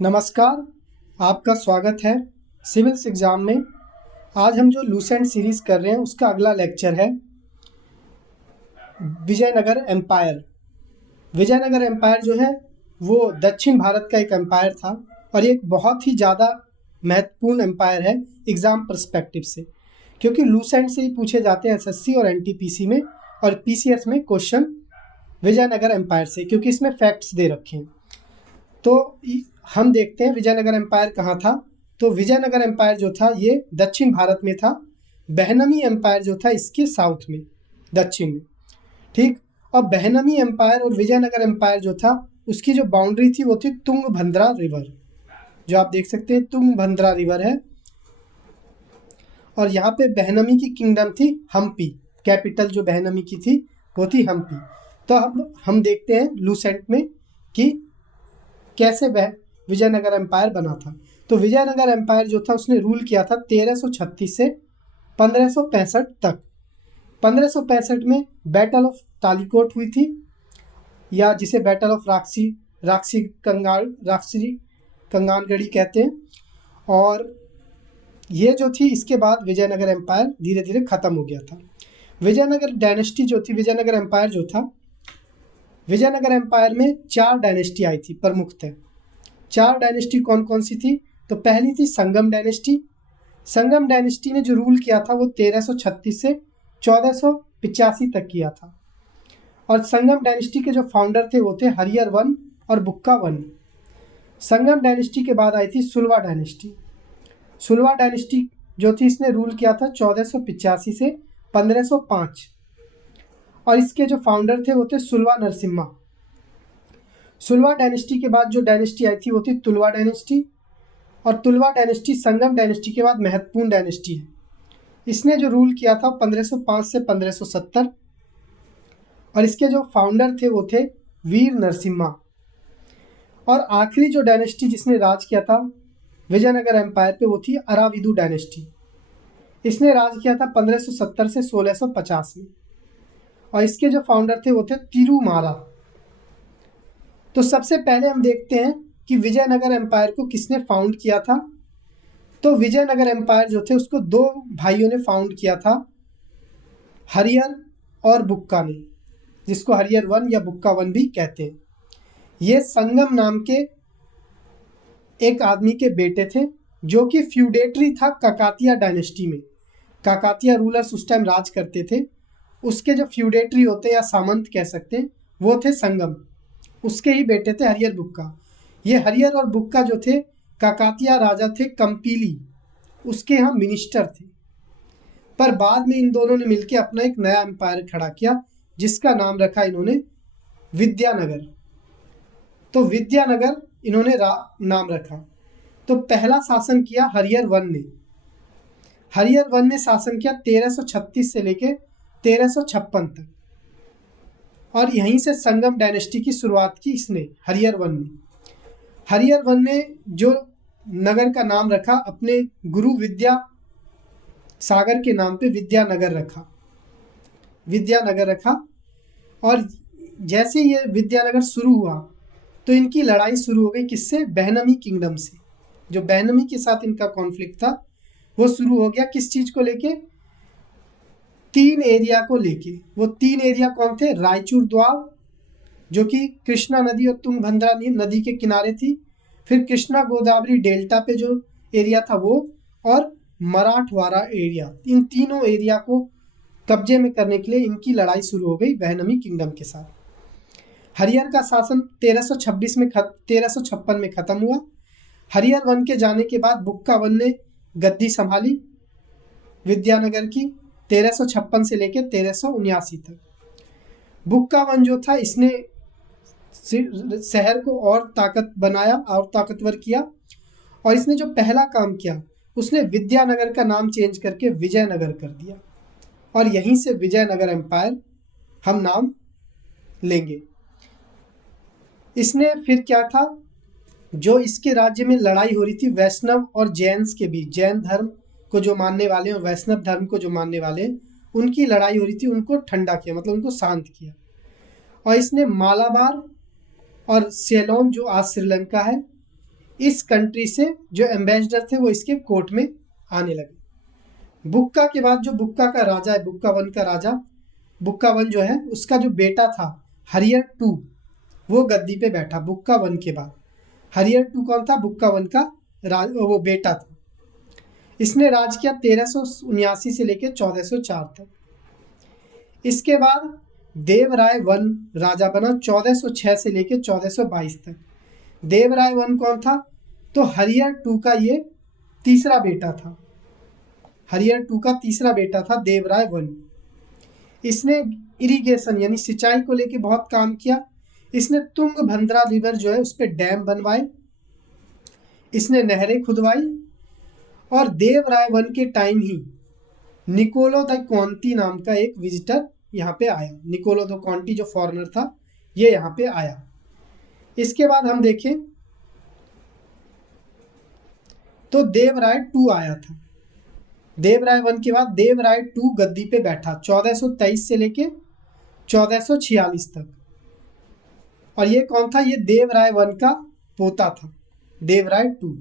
नमस्कार, आपका स्वागत है सिविल्स एग्ज़ाम में। आज हम जो लूसेंट सीरीज़ कर रहे हैं उसका अगला लेक्चर है विजयनगर एम्पायर। विजयनगर एम्पायर जो है वो दक्षिण भारत का एक एम्पायर था और ये एक बहुत ही ज़्यादा महत्वपूर्ण एम्पायर है एग्ज़ाम पर्सपेक्टिव से, क्योंकि लूसेंट से ही पूछे जाते हैं एसएससी और एनटीपीसी में और पीसीएस में क्वेश्चन विजयनगर एम्पायर से, क्योंकि इसमें फैक्ट्स दे रखे हैं। तो हम देखते हैं विजयनगर एम्पायर कहाँ था। तो विजयनगर एम्पायर जो था ये दक्षिण भारत में था। बहनमी एम्पायर जो था इसके साउथ में, दक्षिण में, ठीक। और बहनमी एम्पायर और विजयनगर एम्पायर जो था उसकी जो बाउंड्री थी वो थी तुंगभद्रा रिवर, जो आप देख सकते हैं तुंगभद्रा रिवर है। और यहाँ पे बहनमी की किंगडम थी हम्पी, कैपिटल जो बहनमी की थी वो थी हम्पी। तो हम देखते हैं लूसेंट में कि कैसे वह विजयनगर एम्पायर बना था। तो विजयनगर एम्पायर जो था उसने रूल किया था 1336 से 1565 तक। 1565 में बैटल ऑफ तालिकोट हुई थी, या जिसे बैटल ऑफ राक्सी कंगानगढ़ी कहते हैं। और ये जो थी इसके बाद विजयनगर एम्पायर धीरे धीरे ख़त्म हो गया था। विजयनगर डायनेस्टी जो थी, विजयनगर एम्पायर जो था, विजयनगर एम्पायर में 4 डायनेस्टी आई थी प्रमुखतः। 4 डायनेस्टी कौन कौन सी थी? तो पहली थी संगम डायनेस्टी। संगम डायनेस्टी ने जो रूल किया था वो 1336 से 1485 तक किया था। और संगम डायनेस्टी के जो फाउंडर थे वो थे हरियर वन और बुक्का वन। संगम डायनेस्टी के बाद आई थी सुलवा डायनेस्टी। सुलवा डायनेस्टी जो थी इसने रूल किया था 1485 से 1505, और इसके जो फाउंडर थे वो थे सुलवा नरसिम्हा। सुलवा डायनेस्टी के बाद जो डायनेस्टी आई थी वो थी तुलवा डायनेस्टी, और तुलवा डायनेस्टी संगम डायनेस्टी के बाद महत्वपूर्ण डायनेस्टी है। इसने जो रूल किया था 1505 से 1570, और इसके जो फाउंडर थे वो थे वीर नरसिम्हा। और आखिरी जो डायनेस्टी जिसने राज किया था विजयनगर एम्पायर पे वो थी अराविदु डायनेस्टी। इसने राज किया था 1570 से 1650 में, और इसके जो फाउंडर थे वो थे तिरुमारा। तो सबसे पहले हम देखते हैं कि विजयनगर एम्पायर को किसने फाउंड किया था। तो विजयनगर एम्पायर जो थे उसको 2 भाइयों ने फाउंड किया था, हरियर और बुक्का ने, जिसको हरियर वन या बुक्का वन भी कहते हैं। ये संगम नाम के एक आदमी के बेटे थे, जो कि फ्यूडेटरी था काकातिया डायनेस्टी में। काकातिया रूलर्स उस टाइम राज करते थे, उसके जो फ्यूडेटरी होते हैं या सामंत कह सकते हैं वो थे संगम, उसके ही बेटे थे हरियर बुक्का। ये हरियर और बुक्का जो थे काकातिया राजा थे कंपीली, उसके यहाँ मिनिस्टर थे। पर बाद में इन दोनों ने मिलकर अपना एक नया एम्पायर खड़ा किया जिसका नाम रखा इन्होंने विद्यानगर। तो विद्यानगर इन्होंने नाम रखा। तो पहला शासन किया हरियर वन ने। हरियर वन ने शासन किया 1336 से लेके 1356 तक, और यहीं से संगम डायनेस्टी की शुरुआत की इसने, हरियर वन ने। हरियर वन ने जो नगर का नाम रखा अपने गुरु विद्या सागर के नाम पे विद्यानगर रखा। और जैसे ये विद्यानगर शुरू हुआ तो इनकी लड़ाई शुरू हो गई किससे? बहनमी किंगडम से। जो बहनमी के साथ इनका कॉन्फ्लिक्ट था वो शुरू हो गया किस चीज़ को लेके? 3 एरिया को लेके। वो 3 एरिया कौन थे? रायचूर द्वाब, जो कि कृष्णा नदी और तुंगभद्रा नदी के किनारे थी, फिर कृष्णा गोदावरी डेल्टा पे जो एरिया था वो, और मराठवाड़ा एरिया। इन तीनों एरिया को कब्जे में करने के लिए इनकी लड़ाई शुरू हो गई बहनमी किंगडम के साथ। हरियर का शासन 1356 में ख़त्म हुआ। हरियर वन के जाने के बाद बुक्का वन ने गद्दी संभाली विद्यानगर की 1356 से लेकर 1379 तक। बुक्का वन जो था इसने शहर को और ताकतवर किया, और इसने जो पहला काम किया उसने विद्यानगर का नाम चेंज करके विजयनगर कर दिया, और यहीं से विजयनगर एम्पायर हम नाम लेंगे। इसने फिर क्या था, जो इसके राज्य में लड़ाई हो रही थी वैष्णव और जैन्स के बीच, जैन धर्म को जो मानने वाले और वैष्णव धर्म को जो मानने वाले, उनकी लड़ाई हो रही थी, उनको ठंडा किया, मतलब उनको शांत किया। और इसने मालाबार और सेलोन जो आज श्रीलंका है इस कंट्री से जो एम्बेसडर थे वो इसके कोर्ट में आने लगे। बुक्का के बाद जो बुक्का का राजा है, बुक्का वन का राजा, बुक्का वन जो है उसका जो बेटा था हरियर टू, वो गद्दी पे बैठा बुक्का वन के बाद। हरियर टू कौन था? बुक्का वन का वो बेटा था। इसने राज किया 1379 से लेकर 1404 तक। इसके बाद देवराय वन राजा बना 1406 से लेकर 1422 तक। देवराय वन कौन था? तो हरियर टू का ये तीसरा बेटा था। हरियर टू का तीसरा बेटा था देवराय वन। इसने इरिगेशन यानी सिंचाई को लेके बहुत काम किया। इसने तुंगभद्रा रिवर जो है उस पर डैम बनवाए, इसने नहरें खुदवाई। और देवराय वन के टाइम ही निकोलो द कॉन्टी नाम का एक विजिटर यहाँ पे आया। निकोलो द कॉन्टी जो फॉरेनर था ये यहाँ पे आया। इसके बाद हम देखें तो देवराय टू आया था। देवराय वन के बाद देवराय टू गद्दी पे बैठा 1423 से लेके 1446 तक। और ये कौन था? ये देवराय वन का पोता था, देवराय टू।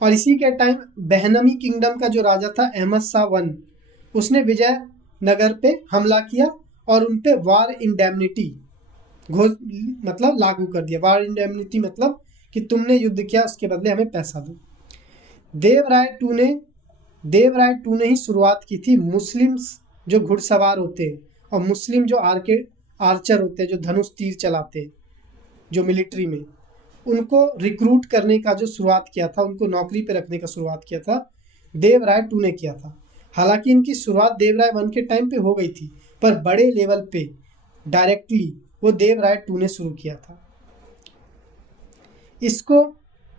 और इसी के टाइम बहनमी किंगडम का जो राजा था अहमद शाह वन, उसने विजयनगर पे हमला किया और उन पे वार इंडेमनिटी मतलब लागू कर दिया। वार इंडेमनिटी मतलब कि तुमने युद्ध किया उसके बदले हमें पैसा दो। देवराय टू ने ही शुरुआत की थी मुस्लिम्स जो घुड़सवार होते हैं और मुस्लिम जो आर्चर होते हैं, जो धनुष तीर चलाते हैं, जो मिलिट्री में, उनको रिक्रूट करने का जो शुरुआत किया था, उनको नौकरी पे रखने का शुरुआत किया था, देवराय टू ने किया था। हालांकि इनकी शुरुआत देवराय वन के टाइम पे हो गई थी, पर बड़े लेवल पे डायरेक्टली वो देवराय टू ने शुरू किया था। इसको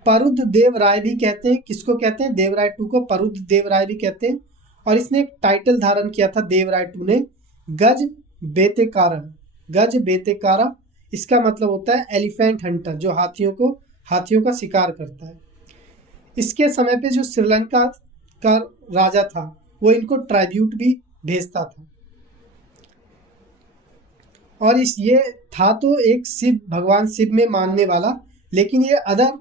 परुद देवराय भी कहते हैं। किसको कहते हैं? देवराय टू को परुद देवराय भी कहते हैं। और इसने एक टाइटल धारण किया था देवराय टू ने, गज बेतेकारा। इसका मतलब होता है एलिफेंट हंटर, जो हाथियों का शिकार करता है। इसके समय पे जो श्रीलंका का राजा था वो इनको ट्राइब्यूट भी भेजता था। और ये था तो एक भगवान शिव में मानने वाला, लेकिन ये अदर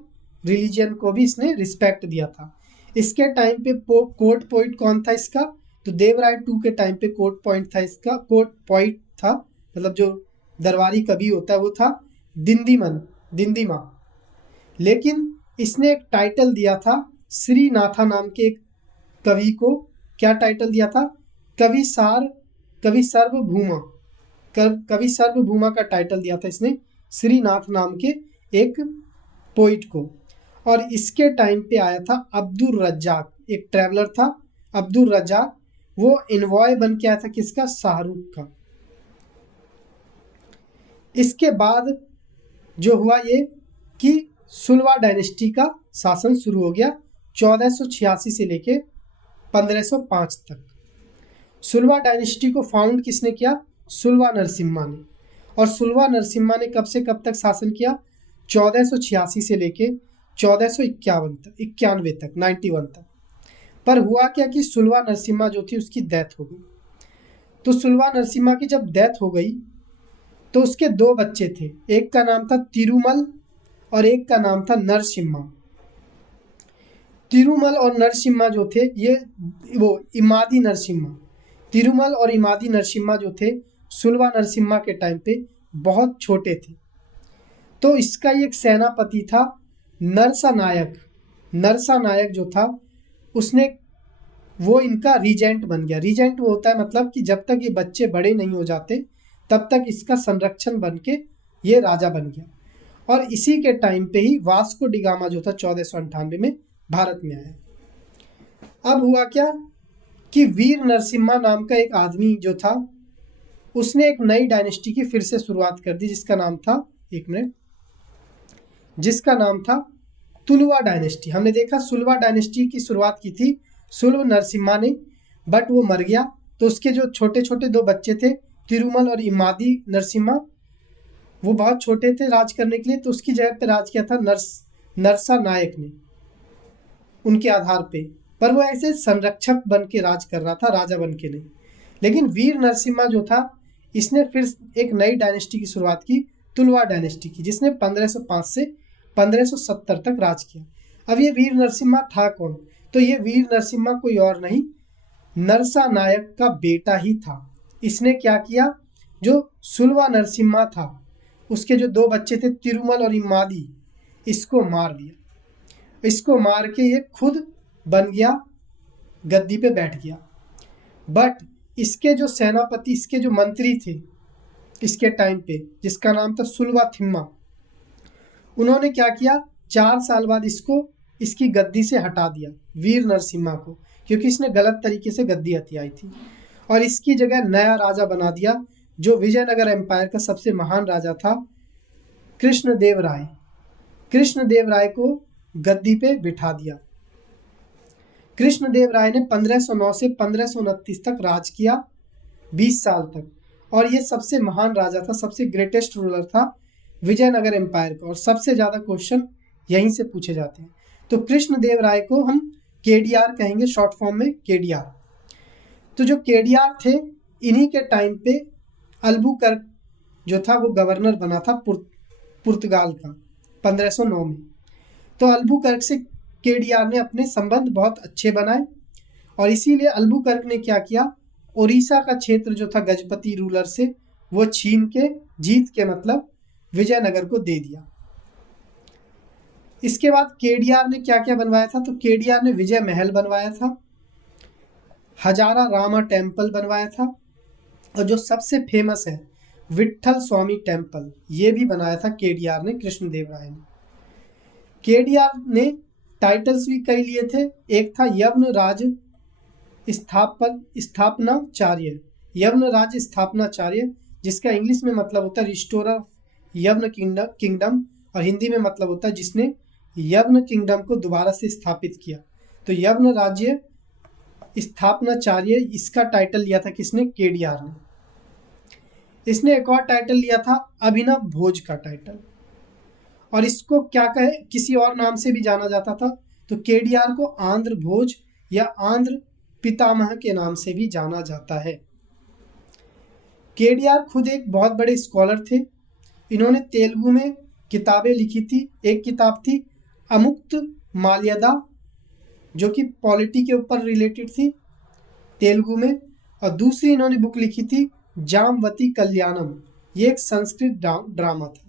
रिलीजन को भी इसने रिस्पेक्ट दिया था। इसके टाइम पे कोर्ट पॉइंट कौन था इसका? तो देवराय टू के टाइम पे कोर्ट पॉइंट था, मतलब जो दरबारी कवि होता है वो था दिंदीमा। लेकिन इसने एक टाइटल दिया था श्रीनाथा नाम के एक कवि को। क्या टाइटल दिया था? कवि सर्वभूमा का टाइटल दिया था इसने श्रीनाथ नाम के एक पोइट को। और इसके टाइम पे आया था अब्दुल रज्जाक, एक ट्रैवलर था अब्दुल रज्जाक। वो इन्वॉय बन के आया था किसका? शाहरुख का। इसके बाद जो हुआ ये कि सुलवा डायनेस्टी का शासन शुरू हो गया 1486 से लेके 1505 तक। सुलवा डायनेस्टी को फाउंड किसने किया? सुलवा नरसिम्हा ने। और सुलवा नरसिम्हा ने कब से कब तक शासन किया? 1486 से लेके 1491 तक 91 तक। पर हुआ क्या कि सुलवा नरसिम्हा जो थी उसकी डेथ हो गई। तो सुलवा नरसिम्हा की जब डेथ हो गई तो उसके दो बच्चे थे, एक का नाम था तिरुमल और एक का नाम था नरसिम्हा। तिरुमल और नरसिम्हा जो थे ये वो इमादी नरसिम्हा, तिरुमल और इमादी नरसिम्हा जो थे सुलवा नरसिम्हा के टाइम पे बहुत छोटे थे। तो इसका एक सेनापति था नरसा नायक जो था उसने वो इनका रीजेंट बन गया। रीजेंट वो होता है मतलब कि जब तक ये बच्चे बड़े नहीं हो जाते तब तक इसका संरक्षण बन के ये राजा बन गया। और इसी के टाइम पे ही वास्को डी गामा जो था 1498 में भारत में आया। अब हुआ क्या कि वीर नरसिम्हा नाम का एक आदमी जो था उसने एक नई डायनेस्टी की फिर से शुरुआत कर दी जिसका नाम था तुलवा डायनेस्टी। हमने देखा सुलवा डायनेस्टी की शुरुआत की थी सुलभ नरसिम्हा ने, बट वो मर गया। तो उसके जो छोटे छोटे दो बच्चे थे तिरुमल और इमादी नरसिम्हा, वो बहुत छोटे थे राज करने के लिए, तो उसकी जगह पे राज किया था नरसा नायक ने उनके आधार पे। पर वो ऐसे संरक्षक बन के राज कर रहा था, राजा बन के नहीं। लेकिन वीर नरसिम्हा जो था इसने फिर एक नई डायनेस्टी की शुरुआत की, तुलवा डायनेस्टी की, जिसने 1505 से 1570 तक राज किया। अब ये वीर नरसिम्हा था कौन? तो ये वीर नरसिम्हा कोई और नहीं, नरसा नायक का बेटा ही था। इसने क्या किया, जो सुलवा नरसिम्हा था उसके जो 2 बच्चे थे तिरुमल और इमादी, इसको मार दिया। इसको मार के ये खुद बन गया, गद्दी पे बैठ गया। बट इसके जो सेनापति, इसके जो मंत्री थे इसके टाइम पे, जिसका नाम था सुलवा थिम्मा, उन्होंने क्या किया, 4 साल बाद इसकी गद्दी से हटा दिया, वीर नरसिम्हा को, क्योंकि इसने गलत तरीके से गद्दी हथियाई थी, और इसकी जगह नया राजा बना दिया जो विजयनगर एम्पायर का सबसे महान राजा था, कृष्णदेव राय। कृष्णदेव राय को गद्दी पे बिठा दिया। कृष्णदेव राय ने 1509 से 1529 तक राज किया, 20 साल तक, और ये सबसे महान राजा था, सबसे ग्रेटेस्ट रूलर था विजयनगर एम्पायर का, और सबसे ज़्यादा क्वेश्चन यहीं से पूछे जाते हैं। तो कृष्णदेव राय को हम केडीआर कहेंगे, शॉर्ट फॉर्म में केडीआर। तो जो केडीआर थे, इन्हीं के टाइम पे अल्बुकर्क जो था वो गवर्नर बना था पुर्तगाल का 1509 में। तो अल्बुकर्क से केडीआर ने अपने संबंध बहुत अच्छे बनाए, और इसीलिए अल्बुकर्क ने क्या किया, उड़ीसा का क्षेत्र जो था गजपति रूलर से, वो छीन के, जीत के मतलब, विजयनगर को दे दिया। इसके बाद केडीआर ने क्या क्या बनवाया था, तो केडीआर ने विजय महल बनवाया था, हजारा रामा टेम्पल बनवाया था, और जो सबसे फेमस है विट्ठल स्वामी टेम्पल, ये भी बनाया था केडीआर ने, कृष्णदेव राय ने। केडीआर ने टाइटल्स भी कई लिए थे। एक था यवन राज स्थापनाचार्य, यवन राज स्थापनाचार्य, जिसका इंग्लिश में मतलब होता है रिस्टोरर यवन किंगडम, और हिंदी में मतलब होता है जिसने यवन किंगडम को दोबारा से स्थापित किया। तो यवन राज्य स्थापनाचार्य, इसका टाइटल लिया था किसने, केडीआर ने। इसने एक और टाइटल लिया था अभिनव भोज का टाइटल, और इसको क्या कहे, किसी और नाम से भी जाना जाता था। तो केडीआर को आंध्र भोज या आंध्र पितामह के नाम से भी जाना जाता है। केडीआर खुद एक बहुत बड़े स्कॉलर थे। इन्होंने तेलुगु में किताबें लिखी थी। एक किताब थी अमुक्त माल्यदा, जो कि पॉलिटी के ऊपर रिलेटेड थी तेलुगु में, और दूसरी इन्होंने बुक लिखी थी जामवती कल्याणम, ये एक संस्कृत ड्रामा था।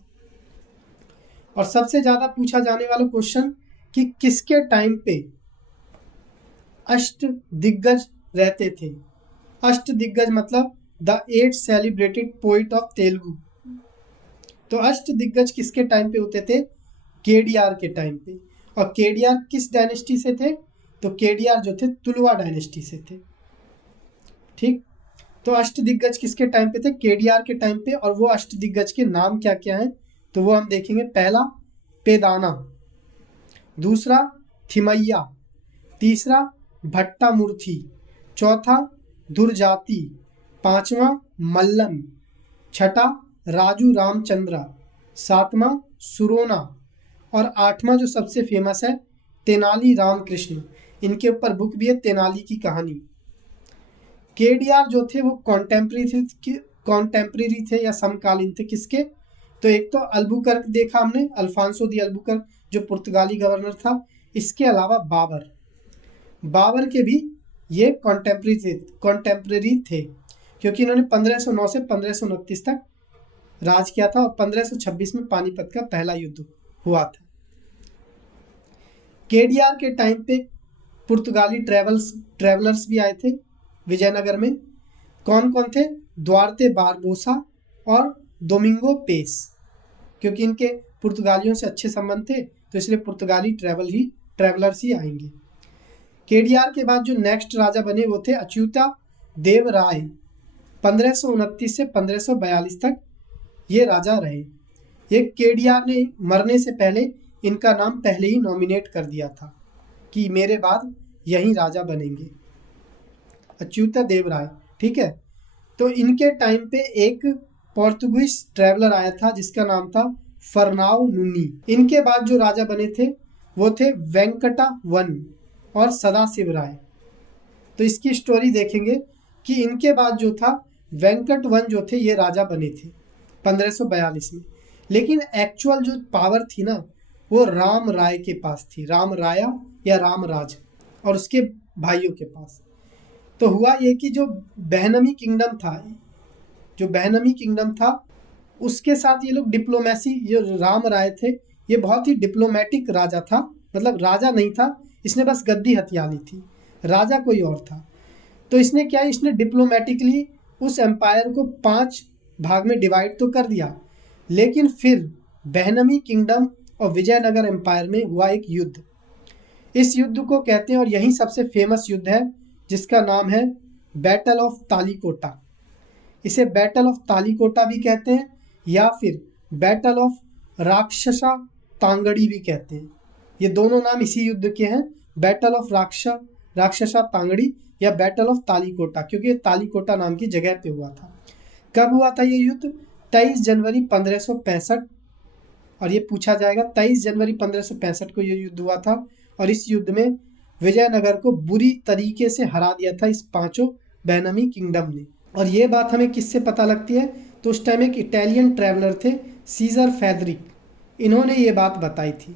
और सबसे ज़्यादा पूछा जाने वाला क्वेश्चन कि किसके टाइम पे अष्ट दिग्गज रहते थे। अष्ट दिग्गज मतलब the 8 celebrated poet of Telugu. तो अष्ट दिग्गज किसके टाइम पे होते थे, केडीआर के टाइम पे। और केडीआर किस डायनेस्टी से थे, तो केडीआर जो थे तुलवा डायनेस्टी से थे। ठीक, तो अष्ट दिग्गज किसके टाइम पे थे, केडीआर के टाइम पे। और वो अष्ट दिग्गज के नाम क्या क्या हैं, तो वो हम देखेंगे। पहला पेदाना, दूसरा थिमैया, तीसरा भट्टामुर्थी, चौथा दुर्जाति, पांचवा मल्लन, छठा राजू रामचंद्रा, सातवां सुरोना, और आठवां जो सबसे फेमस है तेनाली रामकृष्ण। इनके ऊपर बुक भी है, तेनाली की कहानी। केडीआर जो थे वो कॉन्टेम्परेरी थे या समकालीन थे किसके, तो एक तो अल्बुकर्क देखा हमने, अल्फांसो दी अल्बुकर्क जो पुर्तगाली गवर्नर था। इसके अलावा बाबर के भी ये कॉन्टेम्परेरी थे, क्योंकि इन्होंने 1509 से 1529 तक राज किया था, और 1526 में पानीपत का पहला युद्ध हुआ था। केडीआर के टाइम पे पुर्तगाली ट्रेवलर्स भी आए थे विजयनगर में। कौन कौन थे, द्वारते बारबोसा और डोमिंगो पेस। क्योंकि इनके पुर्तगालियों से अच्छे संबंध थे, तो इसलिए पुर्तगाली ट्रेवलर्स ही आएंगे। केडीआर के बाद जो नेक्स्ट राजा बने वो थे अच्युता देव राय। 1529 से 1542 तक ये राजा रहे। ये केडीआर ने मरने से पहले इनका नाम पहले ही नॉमिनेट कर दिया था कि मेरे बाद यही राजा बनेंगे, अच्युता देव राय। ठीक है, तो इनके टाइम पे एक पोर्तुगीज ट्रैवलर आया था जिसका नाम था फर्नाओ नुनी। इनके बाद जो राजा बने थे वो थे वेंकटा वन और सदाशिव राय। तो इसकी स्टोरी देखेंगे कि इनके बाद जो था वेंकट वन जो थे ये राजा बने थे 1542 में। लेकिन एक्चुअल जो पावर थी ना वो राम राय के पास थी, राम राया या रामराज, और उसके भाइयों के पास। तो हुआ ये कि जो बहनमी किंगडम था उसके साथ ये लोग डिप्लोमेसी, जो राम राय थे ये बहुत ही डिप्लोमेटिक राजा था, मतलब राजा नहीं था, इसने बस गद्दी हथिया ली थी, राजा कोई और था। तो इसने क्या, इसने डिप्लोमेटिकली उस एम्पायर को 5 भाग में डिवाइड तो कर दिया, लेकिन फिर बहनमी किंगडम और विजयनगर एम्पायर में हुआ एक युद्ध। इस युद्ध को कहते हैं, और यही सबसे फेमस युद्ध है, जिसका नाम है बैटल ऑफ तालीकोटा। इसे बैटल ऑफ तालीकोटा भी कहते हैं या फिर बैटल ऑफ राक्षसा तांगड़ी भी कहते हैं। ये दोनों नाम इसी युद्ध के हैं, बैटल ऑफ राक्षसा तांगड़ी या बैटल ऑफ तालीकोटा, क्योंकि ये तालीकोटा नाम की जगह पे हुआ था। कब हुआ था ये युद्ध? 23 जनवरी 1565, और ये पूछा जाएगा 23 जनवरी 1565 को ये युद्ध हुआ था। और इस युद्ध में विजयनगर को बुरी तरीके से हरा दिया था इस 5 बहनमी किंगडम ने। और ये बात हमें किससे पता लगती है? तो उस टाइम एक इटालियन ट्रैवलर थे सीजर फेदरिक, इन्होंने ये बात बताई थी।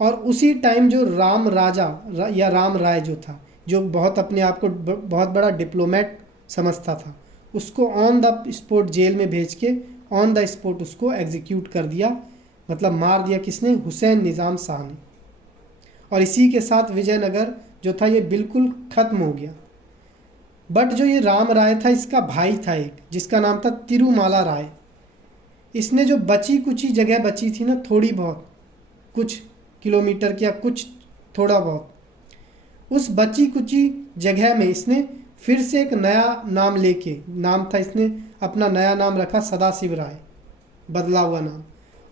और उसी टाइम जो राम राजा या राम राय जो था, जो बहुत अपने आप को बहुत बड़ा डिप्लोमेट समझता था, उसको ऑन द स्पॉट जेल में भेज के ऑन द स्पॉट उसको एग्जीक्यूट कर दिया, मतलब मार दिया। किसने? हुसैन निज़ाम शाह ने। और इसी के साथ विजयनगर जो था ये बिल्कुल ख़त्म हो गया। बट जो ये राम राय था, इसका भाई था एक, जिसका नाम था तिरुमाला राय। इसने जो बची कुची जगह बची थी ना, थोड़ी बहुत, कुछ किलोमीटर की या कुछ थोड़ा बहुत, उस बची कुची जगह में इसने फिर से एक नया नाम लेके, नाम था, इसने अपना नया नाम रखा सदाशिव राय, बदला हुआ नाम,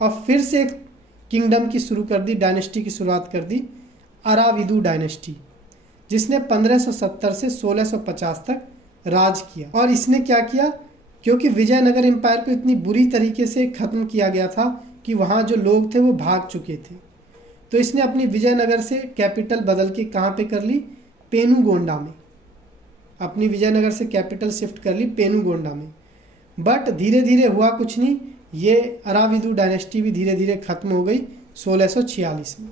और फिर से एक किंगडम की शुरू कर दी, डायनेस्टी की शुरुआत कर दी, अराविदु डायनेस्टी, जिसने 1570 से 1650 तक राज किया। और इसने क्या किया, क्योंकि विजयनगर एम्पायर को इतनी बुरी तरीके से ख़त्म किया गया था कि वहाँ जो लोग थे वो भाग चुके थे, तो इसने अपनी विजयनगर से कैपिटल बदल के कहाँ पे कर ली? पेनुगोंडा में। अपनी विजयनगर से कैपिटल शिफ्ट कर ली पेनुगोंडा में। बट धीरे धीरे हुआ कुछ नहीं, ये अराविदु डायनेस्टी भी धीरे धीरे ख़त्म हो गई 1646 में,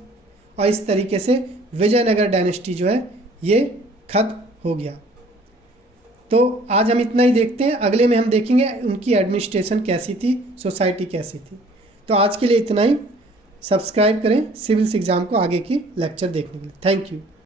और इस तरीके से विजयनगर डायनेस्टी जो है ये खत्म हो गया। तो आज हम इतना ही देखते हैं, अगले में हम देखेंगे उनकी एडमिनिस्ट्रेशन कैसी थी, सोसाइटी कैसी थी। तो आज के लिए इतना ही। सब्सक्राइब करें सिविल्स एग्ज़ाम को आगे की लेक्चर देखने के लिए। Thank you.